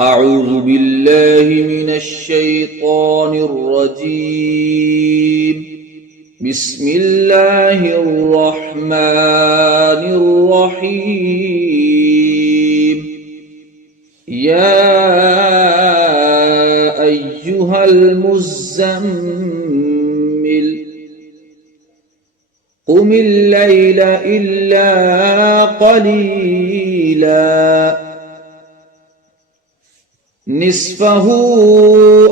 أعوذ بالله من الشيطان الرجيم. بسم الله الرحمن الرحيم. يا أيها المزمل قم الليل إلا قليلا نصفه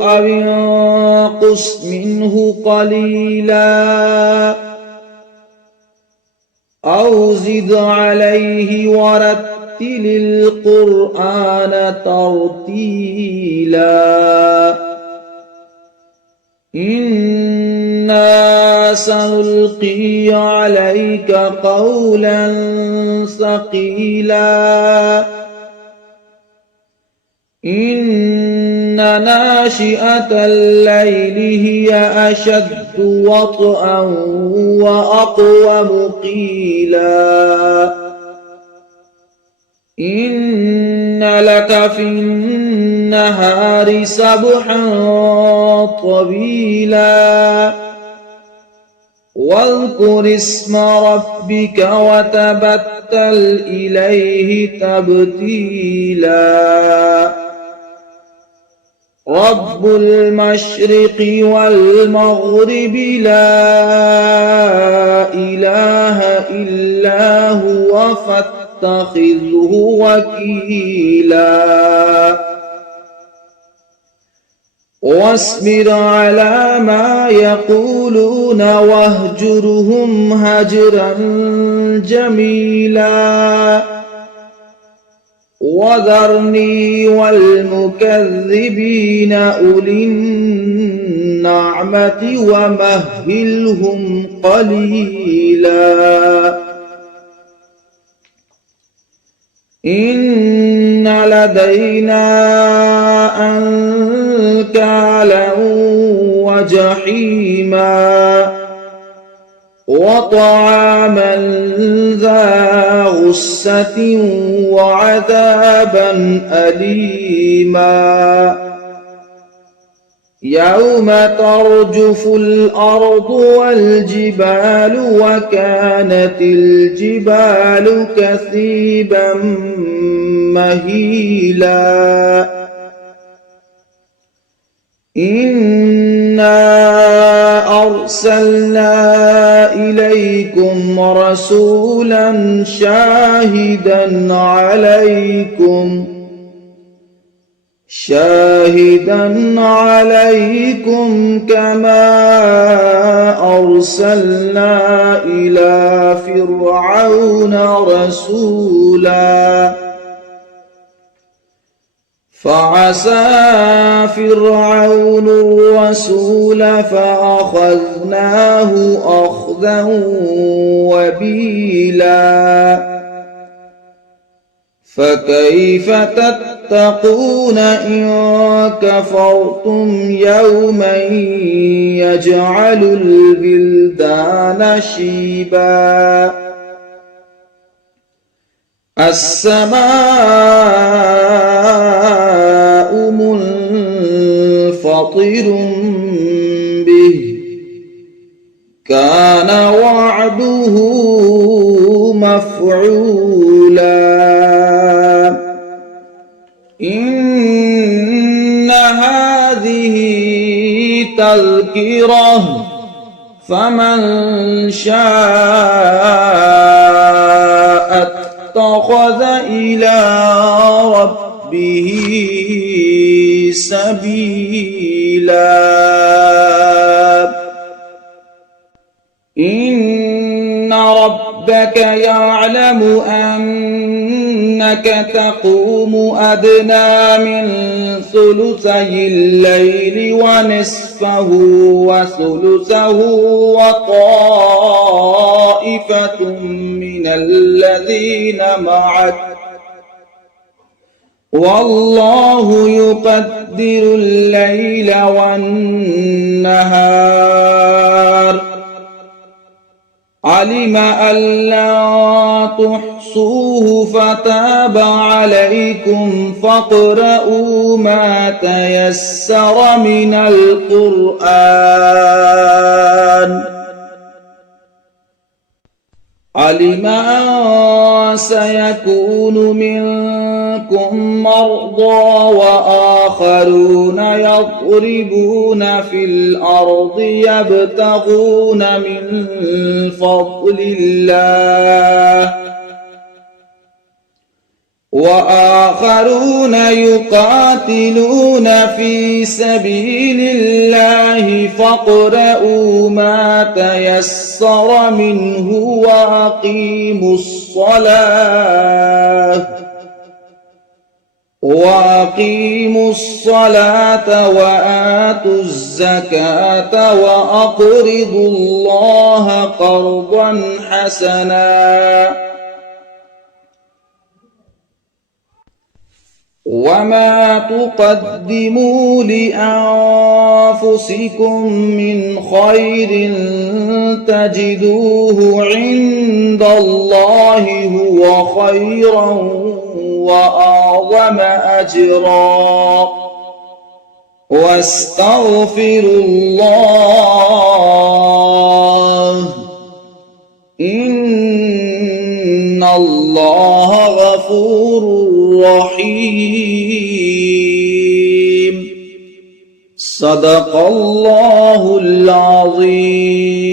أو انقص منه قليلا أو زد عليه ورتل القرآن ترتيلا إنا سنلقي عليك قولا ثقيلا إن ناشئة الليل هي أشد وطئا وأقوم قيلا إن لك في النهار سبحا طويلا واذكر اسم ربك وتبتل إليه تبتيلا رب المشرق والمغرب لا إله إلا هو فاتخذه وكيلا واصبر على ما يقولون واهجرهم هجرا جميلا وذرني والمكذبين أولي النعمة ومهلهم قليلا إن لدينا أنكالا وجحيما وطعاما ذا غصة وعذابا أليما يوم ترجف الأرض والجبال وكانت الجبال كثيبا مهيلا إنا أرسلنا إليكم رسولا شاهدا عليكم كما أرسلنا إلى فرعون رسولا فعصى فرعون الرسول فأخذناه أخذا وبيلا فكيف تتقون إن كفرتم يوما يجعل البلدان شيبا السماء منفطر به كان وعده مفعولا إن هذه تذكرة فمن شاء اتخذ إلى ربه سبيلا إن ربك يعلم أنك تقوم أدنى من ثلثي الليل ونصفه وثلثه وطائفة من الذين معك والله يقدر الليل والنهار علم أن لا تحصوا تحصوه فتاب عليكم فاقرؤوا ما تيسر من القرآن. علم أن سيكون منكم مرضى وآخرون يضربون في الأرض يبتغون من فضل الله وآخرون يقاتلون في سبيل الله فاقرؤوا ما تيسر منه وأقيموا الصلاة وآتوا الزكاة وأقرضوا الله قرضا حسنا. وما تقدموا لأنفسكم من خير تجدوه عند الله هو خيرا وأعظم أجرا واستغفروا الله إن الله غفور رحيم. صدق الله العظيم.